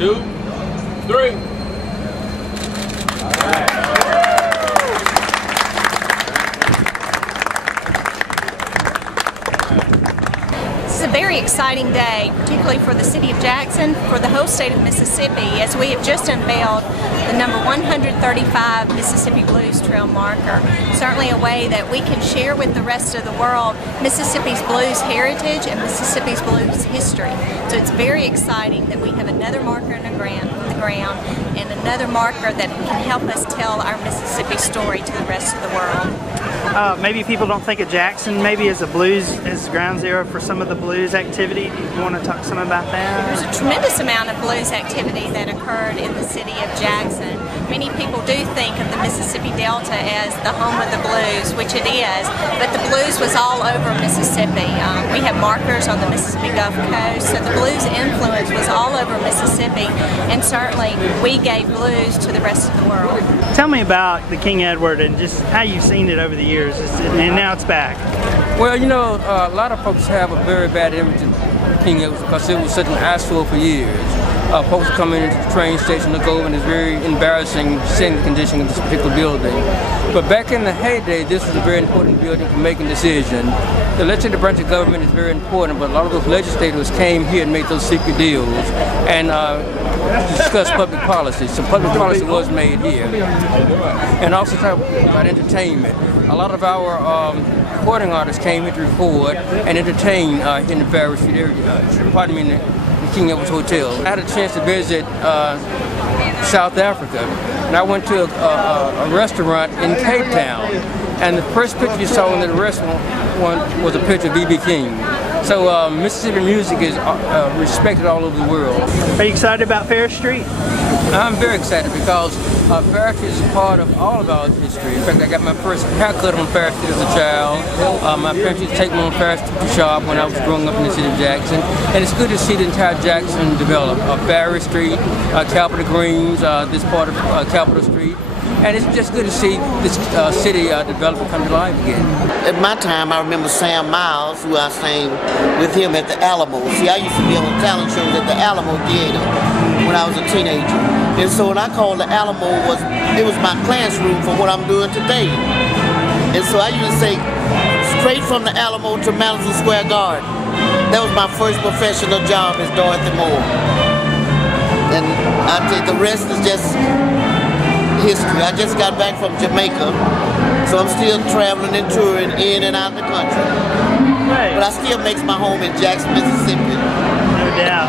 2, 3. It's a very exciting day, particularly for the city of Jackson, for the whole state of Mississippi, as we have just unveiled the number 135 Mississippi Blues Trail marker. Certainly a way that we can share with the rest of the world Mississippi's blues heritage and Mississippi's blues history. So it's very exciting that we have another marker in the ground and another marker that can help us tell our Mississippi story to the rest of the world. Maybe people don't think of Jackson maybe as a blues, as ground zero for some of the blues activity. Do you want to talk some about that? There's a tremendous amount of blues activity that occurred in the city of Jackson. Many people do think of the Mississippi Delta as the home of the blues, which it is, but the blues was all over Mississippi. We have markers on the Mississippi Gulf Coast, so the blues influence was all over Mississippi, and certainly we gave blues to the rest of the world. Tell me about the King Edward and just how you've seen it over the years, and now it's back. Well, you know, a lot of folks have a very bad image of King Edward because it was such an asshole for years. Folks come into the train station, look over, and it's very embarrassing seeing the condition of this particular building. But back in the heyday, this was a very important building for making decisions. The legislative branch of government is very important, but a lot of those legislators came here and made those secret deals and discussed public policy. So public policy was made here. And also talk about entertainment. A lot of our recording artists came here to record and entertain in the Barry Street area, pardon me, in the King Edward's Hotel. I had a chance to visit South Africa, and I went to a restaurant in Cape Town, and the first picture you saw in the restaurant was a picture of B.B. King. So Mississippi music is respected all over the world. Are you excited about Fair Street? I'm very excited because Fair Street is a part of all of our history. In fact, I got my first haircut on Fair Street as a child. My parents used to take me on Fair Street shop when I was growing up in the city of Jackson. And it's good to see the entire Jackson develop. Fair Street, Capitol Greens, this part of Capitol Street. And it's just good to see this city develop and come to life again. At my time, I remember Sam Miles, who I sang with him at the Alamo. See, I used to be on talent shows at the Alamo Theater when I was a teenager. And so when I called the Alamo, it was my classroom for what I'm doing today. And so I used to say, straight from the Alamo to Madison Square Garden. That was my first professional job as Dorothy Moore. And I think the rest is just history. I just got back from Jamaica, so I'm still traveling and touring in and out of the country. Right. But I still makes my home in Jackson, Mississippi. No doubt.